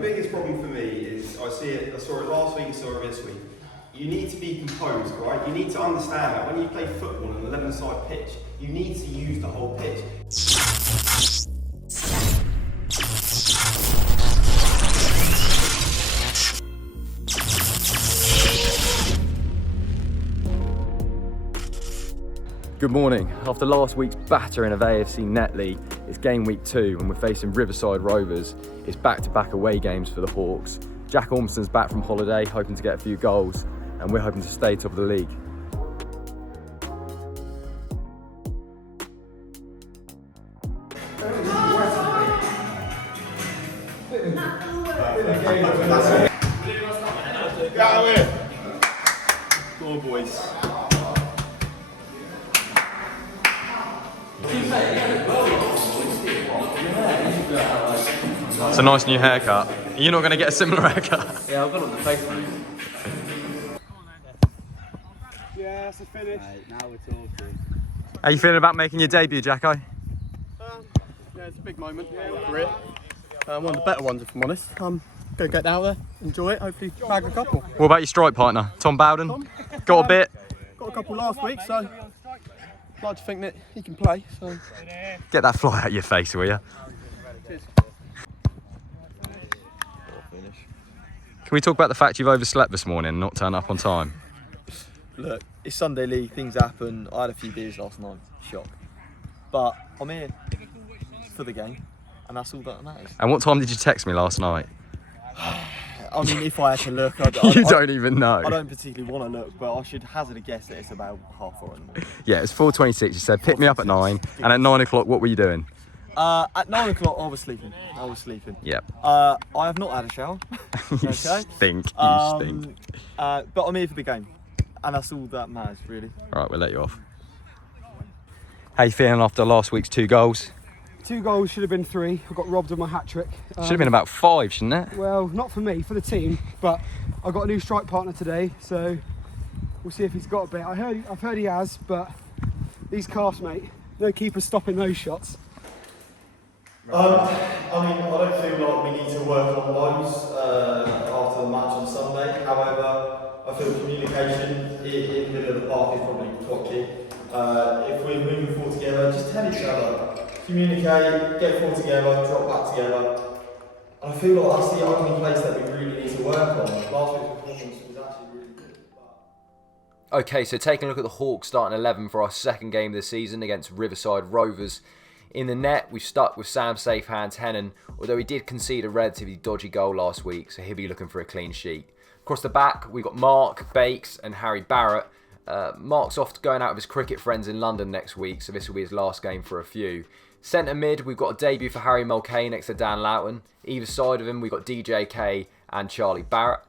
the biggest problem for me is I saw it last week, I saw it this week. You need to be composed, right? You need to understand that when you play football on an 11-side pitch, you need to use the whole pitch. Good morning. After last week's battering of AFC Netley, it's game week 2 and we're facing Riverside Rovers. It's back-to-back away games for the Hawks. Jack Ormiston's back from holiday, hoping to get a few goals, and we're hoping to stay top of the league. Go on, boys. It's a nice new haircut. You're not going to get a similar haircut? Yeah, I've got it on the face. Yeah, that's a finish. Right, now we're talking. How you feeling about making your debut, Jacko? Yeah, it's a big moment in my career. One of the better ones, if I'm honest. I'm going to get out there, enjoy it, hopefully bag a couple. What about your strike partner, Tom Bowden? Got a bit? Got a couple last week, so I'd like to think that he can play. So Get that fly out of your face, will you? cheers. Can we talk about the fact you've overslept this morning and not turned up on time? Look, it's Sunday league, things happen. I had a few beers last night, shock. But I'm here for the game, and that's all that matters. And what time did you text me last night? I mean, if I had to look, You don't even know. I don't particularly want to look, but I should hazard a guess that it's about 4:30 in the morning. Yeah, it's 4:26. You said pick me up at 9, and at 9 o'clock, what were you doing? At 9 o'clock, I was sleeping. Yep. I have not had a shower. You Okay. stink. You stink. But I'm here for the game, and that's all that matters, really. All right, we'll let you off. How you feeling after last week's 2 goals? 2 goals, should have been 3. I got robbed of my hat-trick. Should have been about 5, shouldn't it? Well, not for me, for the team, but I got a new strike partner today, so we'll see if he's got a bit. I've heard he has, but these calves, mate, no keeper stopping those shots. I mean, I don't feel like we need to work on those after the match on Sunday. However, I feel communication in the middle of the park is probably quite key. If we're moving forward together, just tell each other, communicate, get forward together, drop back together. And I feel like that's the only place that we really need to work on. Last week's performance was actually really good. Okay, so taking a look at the Hawks starting 11 for our second game of the season against Riverside Rovers. In the net, we've stuck with Sam's safe hands, HENNON, although he did concede a relatively dodgy goal last week, so he'll be looking for a clean sheet. Across the back, we've got Mark, Bakes and Harry Barrett. Mark's off going out with his cricket friends in London next week, so this will be his last game for a few. Centre mid, we've got a debut for Harry Mulcahy next to Dan Loughton. Either side of him, we've got DJK and Charlie Barrett.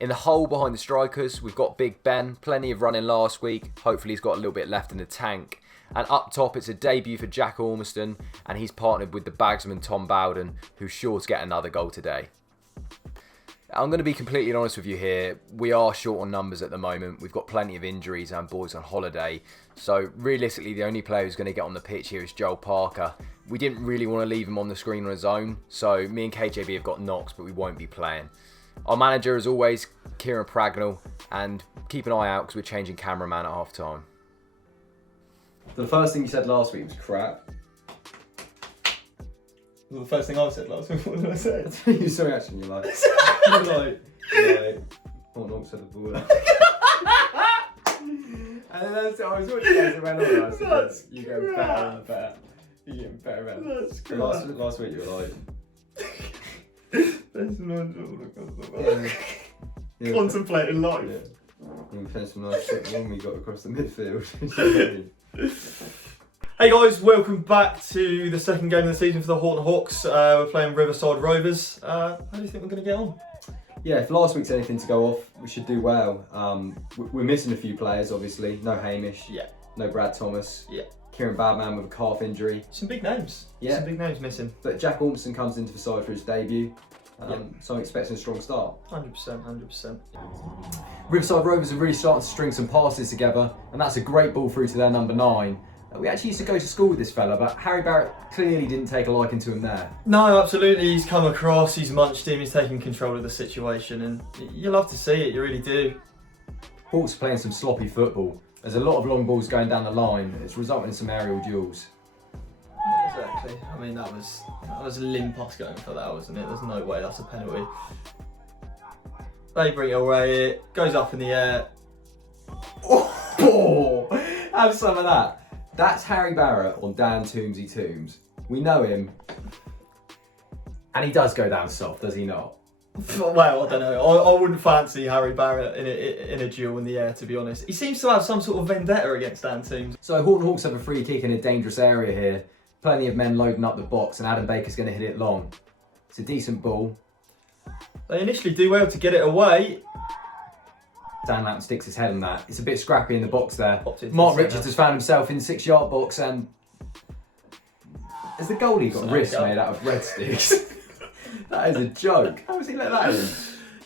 In the hole behind the strikers, we've got Big Ben, plenty of running last week. Hopefully he's got a little bit left in the tank. And up top, it's a debut for Jack Ormiston, and he's partnered with the bagsman Tom Bowden, who's sure to get another goal today. I'm going to be completely honest with you here. We are short on numbers at the moment. We've got plenty of injuries and boys on holiday. So realistically, the only player who's going to get on the pitch here is Joel Parker. We didn't really want to leave him on the screen on his own. So me and KJB have got knocks, but we won't be playing. Our manager, as always, KIEREN PRAGNELL, and keep an eye out because we're changing cameraman at half time. The first thing you said last week was crap. Well, the first thing I said last week, what did I say? You saw reaction, you're like, oh no, said the ball. And then I was watching you guys went on, I said, you go better and better. You're getting better and better. And last week you were like, Contemplating life. yeah. You finished some nice shit when we got across the midfield. Hey guys, welcome back to the second game of the season for the Horton Hawks. We're playing Riverside Rovers. How do you think we're going to get on? Yeah, if last week's anything to go off, we should do well. We're missing a few players, obviously. No Hamish. Yeah. No Brad Thomas. Yeah. Kieran Badman with a calf injury. Some big names. Yeah. Some big names missing. But Jack Ormiston comes into the side for his debut. Yeah. So I'm expecting a strong start. 100%, 100%. Riverside Rovers are really starting to string some passes together, and that's a great ball through to their number 9. We actually used to go to school with this fella, but Harry Barrett clearly didn't take a liking to him there. No, absolutely. He's come across, he's munched him, he's taken control of the situation, and you love to see it, you really do. Hawks are playing some sloppy football. There's a lot of long balls going down the line. It's resulting in some aerial duels. Exactly. I mean, that was Limpos going for that, wasn't it? There's no way that's a penalty. They bring it away, it goes up in the air. Oh, have some of that. That's Harry Barrett on Dan Toomsy Toombs. We know him. And he does go down soft, does he not? Well, I don't know. I wouldn't fancy Harry Barrett in a duel in the air, to be honest. He seems to have some sort of vendetta against Dan Toombs. So Horton Hawks have a free kick in a dangerous area here. Plenty of men loading up the box, and Adam Baker's going to hit it long. It's a decent ball. They initially do well to get it away. Dan Lamp sticks his head on that. It's a bit scrappy in the box there. Popped into Mark the Richards centre. has found himself in the 6-yard box, and has the goalie got So wrists go. made out of red sticks? That is a joke. How has he let that in?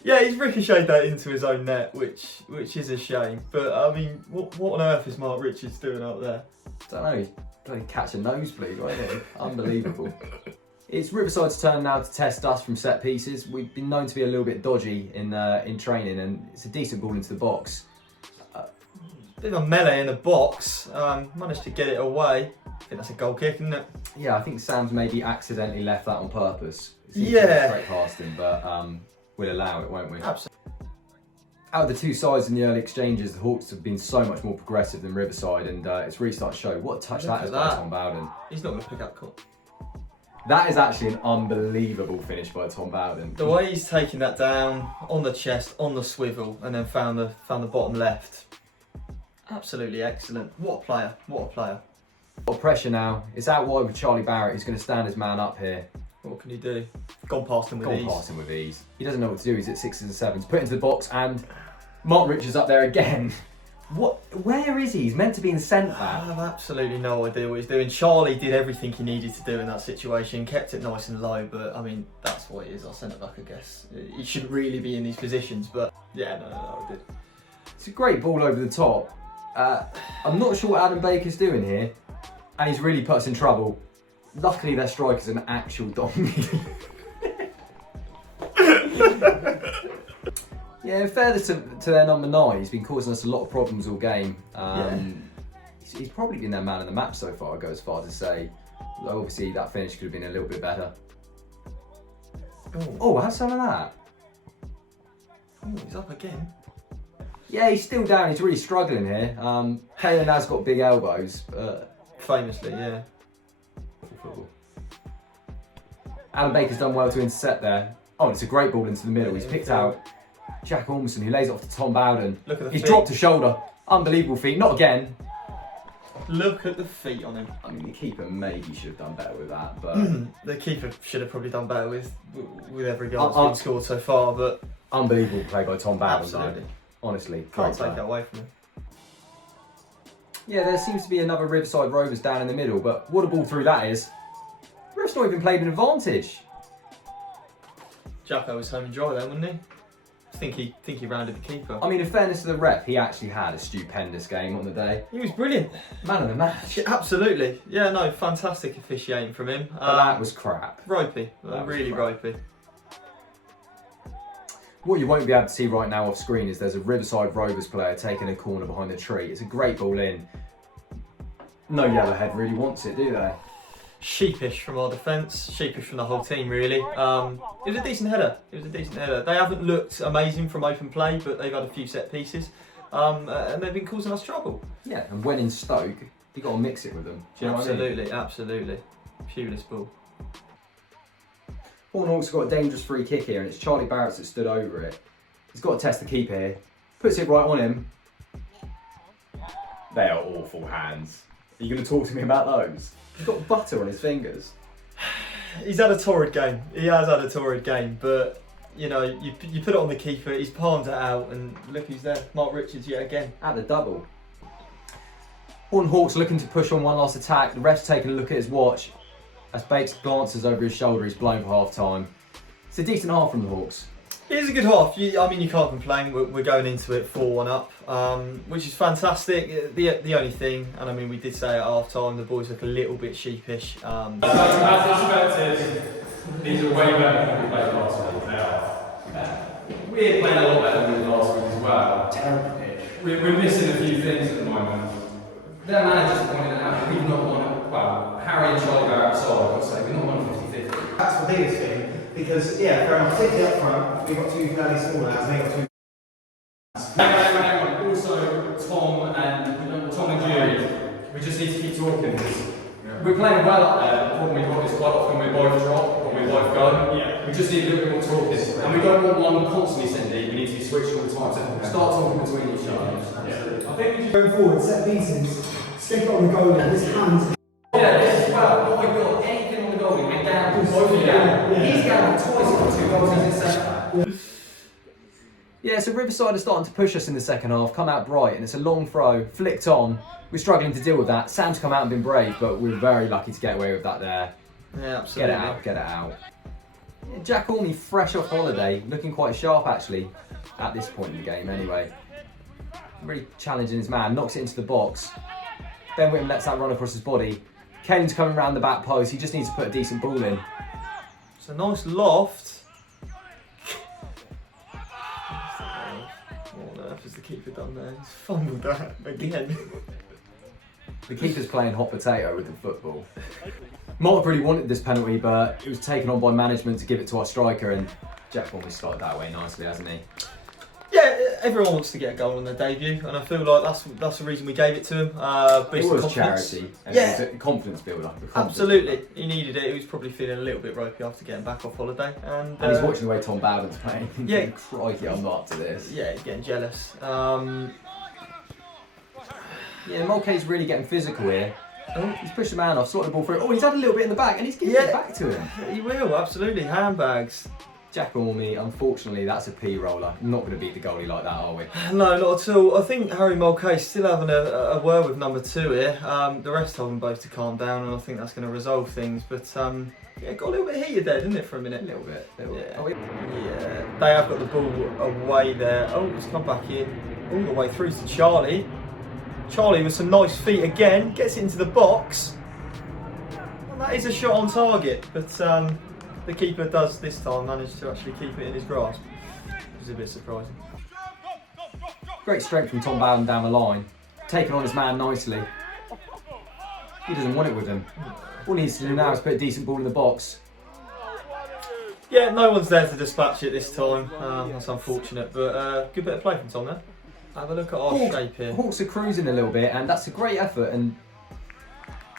Yeah, he's ricocheted that into his own net, which is a shame. But I mean, what on earth is Mark Richards doing out there? Don't know. He's bloody catch a nosebleed right there. Unbelievable. It's Riverside's turn now to test us from set pieces. We've been known to be a little bit dodgy in training, and it's a decent ball into the box. Bit of a melee in the box. Managed to get it away. I think that's a goal kick, isn't it? Yeah, I think Sam's maybe accidentally left that on purpose. It seems to Yeah. go straight past him, but we'll allow it, won't we? Absolutely. Out of the two sides in the early exchanges, the Hawks have been so much more progressive than Riverside, and it's really started to show. What a touch Look that at is by that. Tom Bowden. He's not going to pick up call. That is actually an unbelievable finish by Tom Bowden. The way he's taken that down on the chest, on the swivel, and then found the bottom left. Absolutely excellent. What a player! What a player! Got pressure now. It's out wide with Charlie Barrett, who's going to stand his man up here. What can he do? Gone past him with Gone ease. past him with ease. He doesn't know what to do. He's at 6s and 7s. Put it into the box, and Mark Richards up there again. What? Where is he? He's meant to be in the centre. I have absolutely no idea what he's doing. Charlie did everything he needed to do in that situation, kept it nice and low, but I mean, that's what he is, our centre back, I guess. He shouldn't really be in these positions, but yeah, no, I did. It's a great ball over the top. I'm not sure what Adam Baker's doing here, and he's really put us in trouble. Luckily, their striker's an actual donkey. Yeah, further to their number 9, he's been causing us a lot of problems all game. He's probably been their man of the match so far, I go as far to say. Though obviously that finish could have been a little bit better. Oh, have some of that. Oh, he's up again. Yeah, he's still down, he's really struggling here. KIEREN has got big elbows, but... Famously, yeah. Adam Baker's done well to intercept there. Oh, it's a great ball into the middle. He's picked out Jack Ormiston, who lays it off to Tom Bowden. Look at the He's feet. dropped a shoulder. Unbelievable feet. Not again. Look at the feet on him. I mean, the keeper maybe should have done better with that, but... The keeper should have probably done better with every goal that's been scored so far, but Unbelievable play by Tom Bowden, absolutely. though. Honestly. Can't great take play. that away from him. Yeah, there seems to be another Riverside Rovers down in the middle, but what a ball through that is. Riv's not even played an advantage. Jacko was home and dry then, wasn't he? I think he rounded the keeper. I mean, in fairness to the ref, he actually had a stupendous game on the day. He was brilliant. Man of the match. Yeah, absolutely. Yeah, no, fantastic officiating from him. But that was crap. ropey. That was Really crap. ropey. What you won't be able to see right now off screen is there's a Riverside Rovers player taking a corner behind the tree. It's a great ball in. No Yellowhead really wants it, do they? Sheepish from our defence, sheepish from the whole team really. It was a decent header. They haven't looked amazing from open play, but they've had a few set pieces, and they've been causing us trouble. Yeah, and when in Stoke, you got to mix it with them. Do you know what I mean? Absolutely. Pulis ball. Horton Hawks got a dangerous free kick here, and it's Charlie Barrett that stood over it. He's got to test the keeper here. Puts it right on him. They are awful hands. Are you going to talk to me about those? He's got butter on his fingers. He's had a torrid game. He has had a torrid game, but you know, you put it on the keeper, he's palmed it out, and look who's there. Mark Richards yet again. At the double. Horton Hawks looking to push on one last attack. The ref's taking a look at his watch. As Bakes glances over his shoulder, he's blown for half time. It's a decent half from the Hawks. It is a good half. I mean, you can't complain. We're going into it 4-1 up, which is fantastic. The only thing, and I mean, we did say at half time, the boys look a little bit sheepish. As expected, these are way better than we played last week. They are. We're playing a lot better than we did last week as well. Terrible pitch. We're missing a few things at the moment. Their manager's pointed out that we've not won. Well, Harry and Charlie are outside. I've got to say, we've not won 50-50. That's the biggest thing, because yeah, fair enough, particularly up front, we've got two fairly small lads, and they've got two. Hang on. Also, Tom and Jude, we just need to keep talking. We're playing well up there, the problem we've got is quite often we both drop, or we both go. Yeah. We just need a little bit more talking. And we don't want one constantly sending, we need to be switching all the time. So start talking between each other. Yeah. I think we should Going forward, set pieces, stick it on the goal line, his hands. Yeah, this as well. Oh my god, anything on the goal line, and down, both of you down. He's down twice on 2 goals, he's in centre. Yeah, so Riverside are starting to push us in the second half, come out bright, and it's a long throw, flicked on. We're struggling to deal with that. Sam's come out and been brave, but we're very lucky to get away with that there. Yeah, absolutely. Get it out. Yeah, Jack Ormie, fresh off holiday, looking quite sharp actually, at this point in the game anyway. Really challenging his man, knocks it into the box. Ben Whittam lets that run across his body. KIEREN's coming around the back post, he just needs to put a decent ball in. It's a nice loft. What on earth has the keeper done there? He's fumbled that again. The keeper's playing hot potato with the football. Mark really wanted this penalty, but it was taken on by management to give it to our striker, and Jack Ormie started that way nicely, hasn't he? Yeah, everyone wants to get a goal on their debut, and I feel like that's the reason we gave it to him. It Boost was confidence. charity, and Yeah. it was a confidence builder. Absolutely, he needed it. He was probably feeling a little bit ropey after getting back off holiday, and he's watching the way Tom Bowden's playing. Yeah. Crikey, I'm not up to this. Yeah, he's getting jealous. Yeah, Mulcahy's really getting physical here. Oh, he's pushed the man off, slotted the ball through. Oh, he's had a little bit in the back, and he's giving it back to him. He will, absolutely. Handbags. Jack Ormie, unfortunately, that's a P-roller. Not going to beat the goalie like that, are we? No, not at all. I think Harry Mulcahy's still having a word with number 2 here. The rest told them both to calm down, and I think that's going to resolve things. But yeah, got a little bit heated there, didn't it, for a minute? A little bit. Yeah. Oh, yeah. Yeah, they have got the ball away there. Oh, it's come back in all the way through to Charlie. Charlie with some nice feet again, gets it into the box. Well, that is a shot on target, but the keeper does this time manage to actually keep it in his grasp, which is a bit surprising. Great strength from Tom Bowden down the line. Taking on his man nicely. He doesn't want it with him. All he needs to do now is put a decent ball in the box. Yeah, no one's there to dispatch it this time. That's unfortunate, but good bit of play from Tom there. Have a look at our shape here. Hawks are cruising a little bit, and that's a great effort, and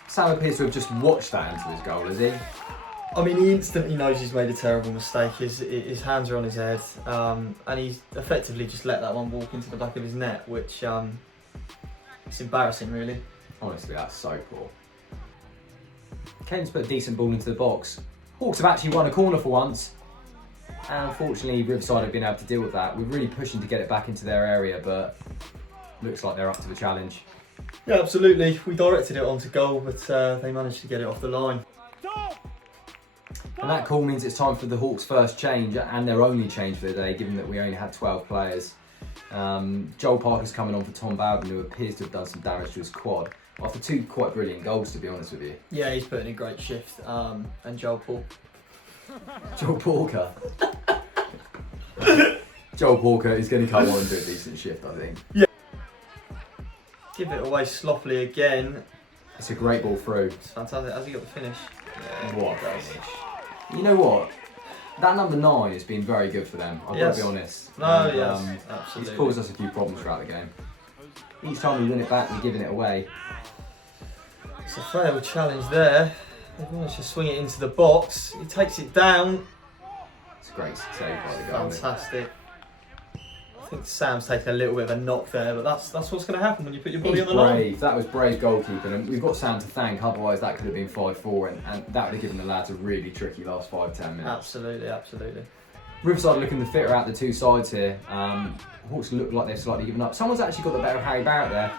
Sam appears to have just watched that into his goal, has he? I mean, he instantly knows he's made a terrible mistake. His hands are on his head, and he's effectively just let that one walk into the back of his net, which it's embarrassing, really. Honestly, that's so poor. Kane's put a decent ball into the box. Hawks have actually won a corner for once. And unfortunately, Riverside have been able to deal with that. We're really pushing to get it back into their area, but looks like they're up to the challenge. Yeah, absolutely. We directed it onto goal, but they managed to get it off the line. And that call means it's time for the Hawks' first change, and their only change for the day, given that we only had 12 players. Joel Parker's coming on for Tom Bowden, who appears to have done some damage to his quad, after 2 quite brilliant goals, to be honest with you. Yeah, he's putting in a great shift, and Joel Paul. Joel Parker. Joel Parker is going to come on and do a decent shift, I think. Yeah. Give it away sloppily again. It's a great ball through. It's fantastic. Has he got the finish? Yeah, What a finish. You know what? That number 9 has been very good for them, I've got to be honest. No, And, yes, He's absolutely. caused us a few problems throughout the game. Each time we win it back, we're giving it away. It's a failed challenge there. They've managed to swing it into the box. He takes it down. It's a great save by the goalie. Fantastic. I think Sam's taken a little bit of a knock there, but that's what's going to happen when you put your body He's on the line. brave. That was brave goalkeeping, and we've got Sam to thank. Otherwise, that could have been 5-4, and that would have given the lads a really tricky last 5-10 minutes. Absolutely, absolutely. Riverside looking the fitter out the 2 sides here. Hawks look like they've slightly given up. Someone's actually got the better of Harry Barrett there.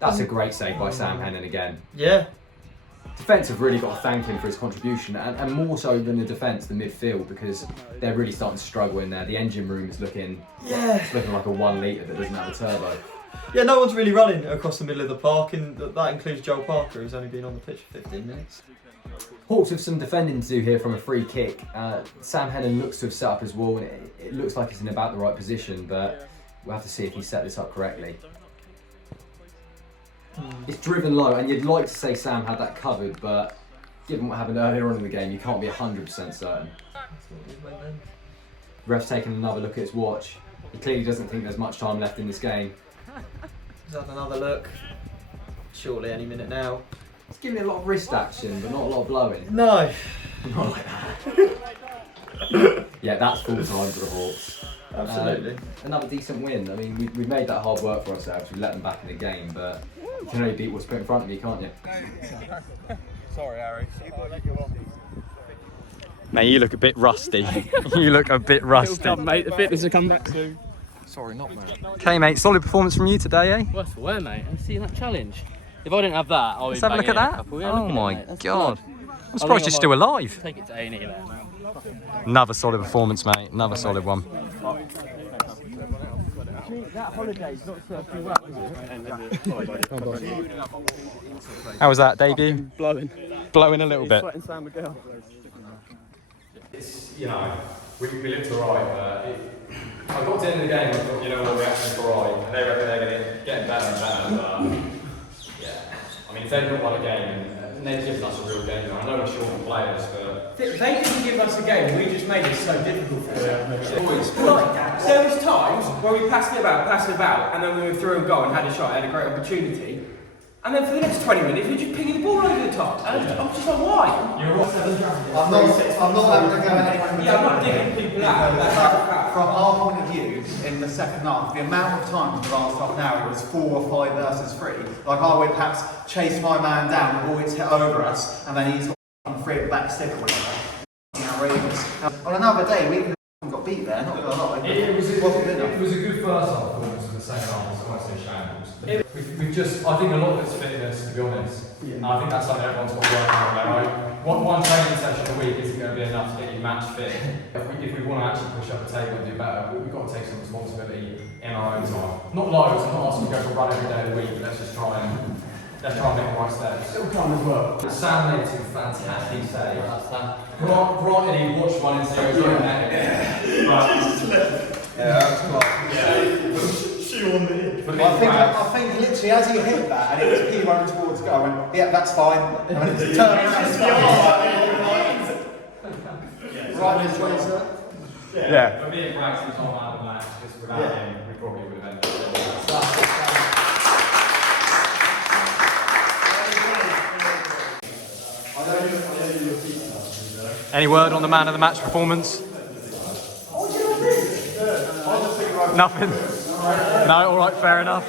That's a great save by Sam Hennon again. Yeah. Defence have really got to thank him for his contribution, and more so than the defence, the midfield, because they're really starting to struggle in there. The engine room is looking, it's looking like a 1 litre that doesn't have a turbo. Yeah, no one's really running across the middle of the park, and that includes Joel Parker, who's only been on the pitch for 15 minutes. Hawks have some defending to do here from a free kick. Sam Hennon looks to have set up his wall, and it looks like he's in about the right position, but we'll have to see if he set this up correctly. It's driven low, and you'd like to say Sam had that covered, but given what happened earlier on in the game, you can't be 100% certain. Ref's taking another look at his watch. He clearly doesn't think there's much time left in this game. He's had another look. Shortly, any minute now. He's giving it a lot of wrist action, but not a lot of blowing. No. Not like that. Yeah, that's full time for the Hawks. Absolutely. Another decent win. I mean, we've made that hard work for ourselves. We let them back in the game, but you can only beat what's put in front of you, can't you? Sorry, Harry. Mate, you look a bit rusty. You look a bit rusty. Come, mate. The fitness will come back soon. Sorry, not mate. Okay, mate. Solid performance from you today, eh? Worse for wear, mate. I've seen that challenge. If I didn't have that, I would. Let's have a look at that. Yeah, Oh my it, mate. god. I'm surprised you're still alive. Take it to A&E there, man. Another solid performance, mate. Another solid one. That holiday's not served too well, is it? How was that debut? Blowing. Blowing a little bit. Sweating Sam Miguel. It's, you know, we looked alright, but I got to the end of the game, I thought, you know what, we're actually alright, and they reckon they're getting better and better, but yeah. I mean, if they've not won a game, and they've given us a real game, I know we're short on players, but They didn't give us a game, we just made it so difficult for them. Like, there was times where we passed it about, and then we were through a goal and had a shot, had a great opportunity. And then for the next 20 minutes, we're just pinging the ball over the top. And I'm just like, why? you're right. I'm not having to go at anyone. Yeah, I'm not digging people out. From our point of view, in the second half, the amount of times in the last half an hour it was 4 or 5 versus 3. Like I would perhaps chase my man down, the ball gets hit over us, and then he's got 3 at the back stick or whatever. Outrageous. On another day, we could have got beat there, not gonna lie. It was a good good first half performance in the second half, it's honestly shambles. We've just, I think a lot of it's fitness, to be honest. And I think that's something everyone's got to work on their own. One training session a week isn't going to be enough to get you match fit. If we want to actually push up the table and do better, we've got to take some responsibility in our own time. Not loads, I'm not asking you to go for a run every day of the week, but let's try and make the right steps. Still come as well. Sam made some fantastic saves. Granted, he watched one and said, "You're net." I think literally as he hit that and it was P running towards goal, I went, yeah, that's fine. And then it's turned around, it's fine. Right in his way, sir. Yeah. For me and Braxton, Tom out of the match, just without him, we probably would have ended up. Any word on the man of the match performance? Nothing. No, all right, fair enough.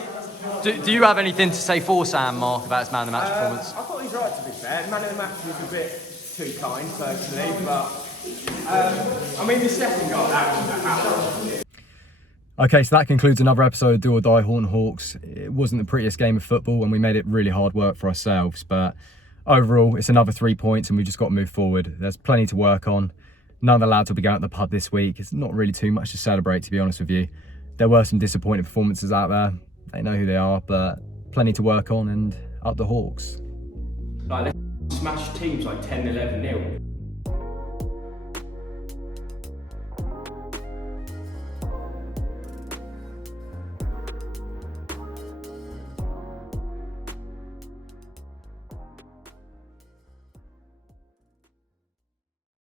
Do you have anything to say for Sam, Mark, about his man of the match performance? I thought he was right, to be fair. The man of the match was a bit too kind, personally, but I mean, the second goal, that was Okay, so that concludes another episode of Do or Die Horton Hawks. It wasn't the prettiest game of football and we made it really hard work for ourselves, but overall, it's another 3 points and we've just got to move forward. There's plenty to work on. None of the lads will be going at the pub this week. It's not really too much to celebrate, to be honest with you. There were some disappointing performances out there. They know who they are, but plenty to work on and up the Hawks. like, they smashed teams like 10-11-0.